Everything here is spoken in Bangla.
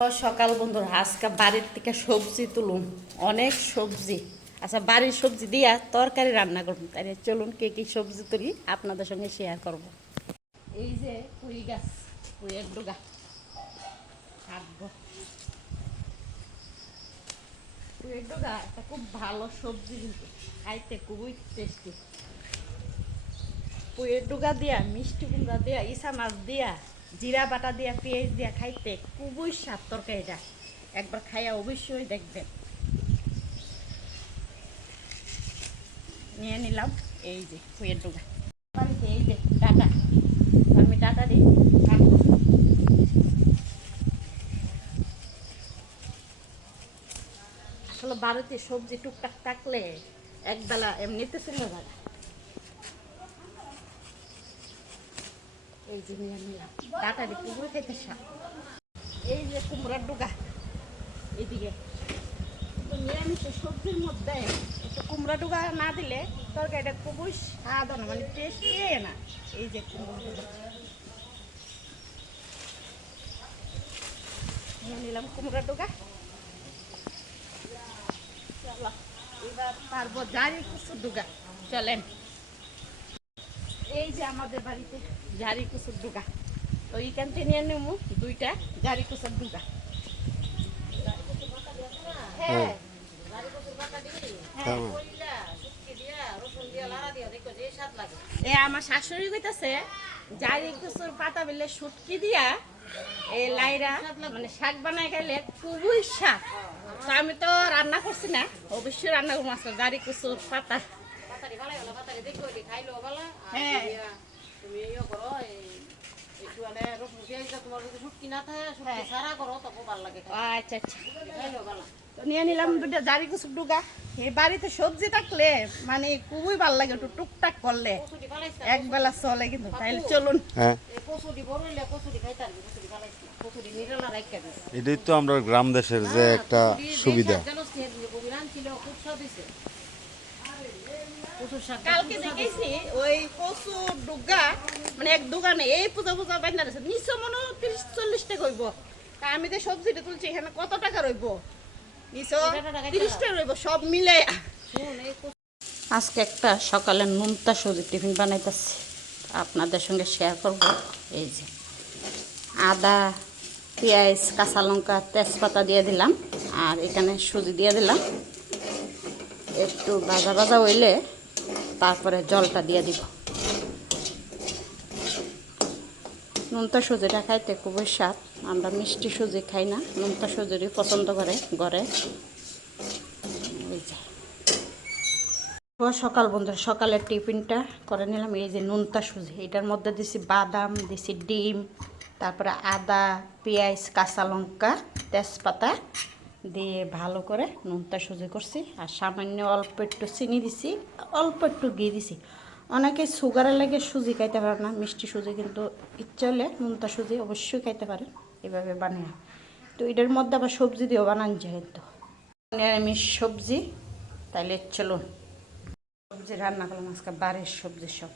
সকাল বন্ধুরা আজকে বাড়ির থেকে সবজি তুলুন, অনেক সবজি। আচ্ছা, বাড়ির সবজি দিয়া তরকারি রান্না করুন। তাই চলুন কে কি সবজি তুলি আপনাদের সঙ্গে শেয়ার করব। এই যে পুঁই গাছ, পুঁইয়ের ডুগা কাটবো। পুঁইয়ের ডুগা একটা খুব ভালো সবজি, কিন্তু খাইতে খুবই টেস্টি। পুঁইয়ের ডুগা দিয়া, মিষ্টি কুমড়া দিয়া, ইসা মাছ দিয়া, জিরা বাটা দিয়া, পেঁয়াজ দিয়া খাইতে খুবই স্বাদ তরকারিটা। একবার খাইয়া অবশ্যই দেখবেন। নিয়ে নিলাম এই যে পুঁইয়ের ডুগা, এই যে ডাটা, আমি ডাটা দিই কাটবো। আসলে বাড়িতে সবজি টুকটাক থাকলে একবেলা এমনিতে চলে যায়। এই যে নিয়ে নিলাম ডাটা দিয়ে, খুবই খেতে স্বাদ। এই যে কুমড়ার ডুগা এইদিকে। নিরামিষ সবজির মধ্যে একটু কুমড়া ডুগা না দিলে তরকারিটা খুবই স্বাদ না, মানে টেস্ট না। এই যে কুমড়া ডুগা নিয়ে নিলাম, কুমড়া ডুগা। চলো এবার পারবো জারি কুচুর ডুগা। চলেন, এই যে আমাদের বাড়িতে জারি কুচুর ডুগা, তো এইখান থেকে নিয়ে নেব দুইটা জারি কুচুর ডুগা। হ্যাঁ, আমার শাশুড়ি কইতাছে জারি কচুর পাতা বিলে শুটকি দিয়া এই লাইরা মানে শাক বানায় খাইলে খুবই স্বাদ। তো আমি তো রান্না করছি না, অবশ্যই রান্না করবো আজকে জারি কচুর পাতা। হ্যাঁ, আচ্ছা আচ্ছা, নিয়ে নিলাম দুটা জারি কুচুর ডুগা। এই বাড়িতে সবজি থাকলে মানে খুবই ভালো লাগে, একটু টুকটাক করলে একবেলা চলে। কিন্তু তাইলে চলুন, এটাই তো আমরা গ্রাম দেশের যে একটা সুবিধা। কালকে দেখেছি ওই কচুর ডুগা, মানে এক দোকানে এই পূজা পূজা বাইনা রয়েছে, নিশ্চয় মনে 30-40 টাকা হইব। তা আমি যে সবজিটা তুলছি এখানে কত টাকা রইব? 30 টাকা রইব সব মিলে। আজকে একটা সকালে নুনতা সুজি টিফিন বানাইতেছি, আপনাদের সঙ্গে শেয়ার করব। এই যে আদা, পেঁয়াজ, কাঁচা লঙ্কা, তেজপাতা দিয়ে দিলাম, আর এখানে সুজি দিয়ে দিলাম। একটু ভাজা ভাজা হইলে তারপরে জলটা দিয়ে দিব। নুনতা সুজিটা খাইতে খুবই স্বাদ। আমরা মিষ্টি সুজি খাই না, নুনতা সুজিরই পছন্দ করে ঘরে। এই যে সকাল বন্ধুরা, সকালের টিফিনটা করে নিলাম। এই যে নুনতা সুজি, এটার মধ্যে দিছি বাদাম, দিছি ডিম, তারপরে আদা, পেঁয়াজ, কাঁচা লঙ্কা, তেজপাতা দিয়ে ভালো করে নুনতা সুজি করছি। আর সামান্য অল্প একটু চিনি দিছি, অল্প একটু ঘি দিছি। অনেকে সুগারের লাগে সুজি খাইতে পারে না, মিষ্টি সুজি, কিন্তু ইচ্ছা হলে নুনতা সুজি অবশ্যই খাইতে পারে এভাবে বানিয়ে। তো এটার মধ্যে আবার সবজি দিয়েও বানান যায়, তো নিরামিষ সবজি। তাইলে চলুন সবজি রান্না করলাম আজকে, বাড়ির সবজি সব।